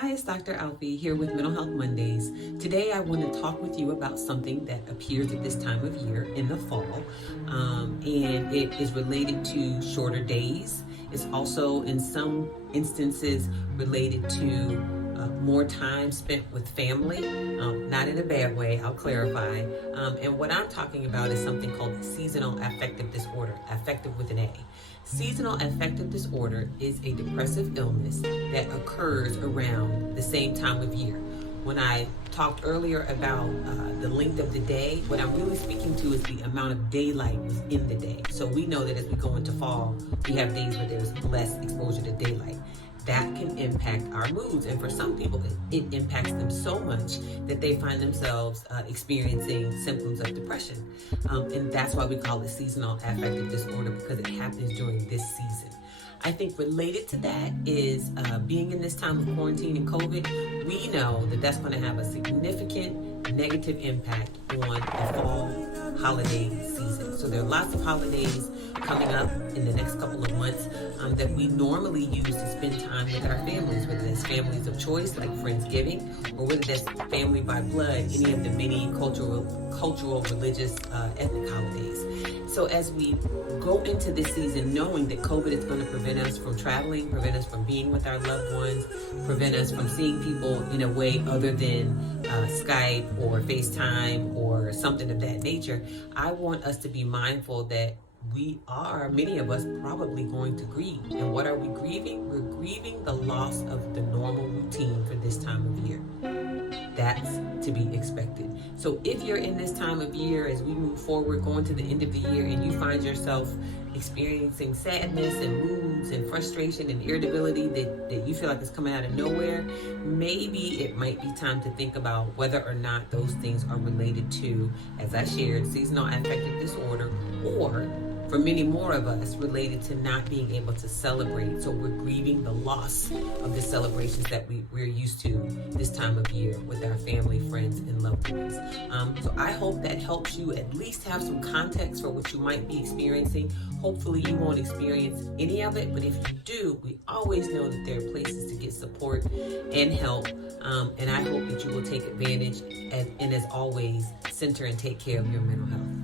Hi, it's Dr. Alfiee here with Mental Health Mondays. Today I want to talk with you about something that appears at this time of year in the fall, and it is related to shorter days. It's also in some instances related to more time spent with family, not in a bad way, I'll clarify. And what I'm talking about is something called seasonal affective disorder, affective with an A. Seasonal affective disorder is a depressive illness that occurs around the same time of year. When I talked earlier about the length of the day, what I'm really speaking to is the amount of daylight within the day. So we know that as we go into fall, we have days where there's less exposure to daylight. That can impact our moods, and for some people it impacts them so much that they find themselves experiencing symptoms of depression, and that's why we call it seasonal affective disorder, because it happens during this season. I think related to that is being in this time of quarantine and COVID, we know that that's going to have a significant negative impact on the fall holiday season. So there are lots of holidays coming up in the next couple of months that we normally use to spend time with our families, whether that's families of choice like Friendsgiving, or whether that's family by blood, any of the many cultural, religious, ethnic holidays. So as we go into this season knowing that COVID is going to prevent us from traveling, prevent us from being with our loved ones, prevent us from seeing people in a way other than Skype or FaceTime or something of that nature, I want us to be mindful that many of us probably going to grieve. And what are we grieving? We're grieving the loss of the normal routine for this time of year. That's to be expected. So if you're in this time of year, as we move forward, going to the end of the year, and you find yourself experiencing sadness and moods and frustration and irritability that you feel like is coming out of nowhere, maybe it might be time to think about whether or not those things are related to, as I shared, seasonal affective disorder, or for many more of us, related to not being able to celebrate. So we're grieving the loss of the celebrations that we're used to this time of year with our family, friends, and loved ones. So I hope that helps you at least have some context for what you might be experiencing. Hopefully you won't experience any of it, but if you do, we always know that there are places to get support and help. And I hope that you will take advantage and as always, center and take care of your mental health.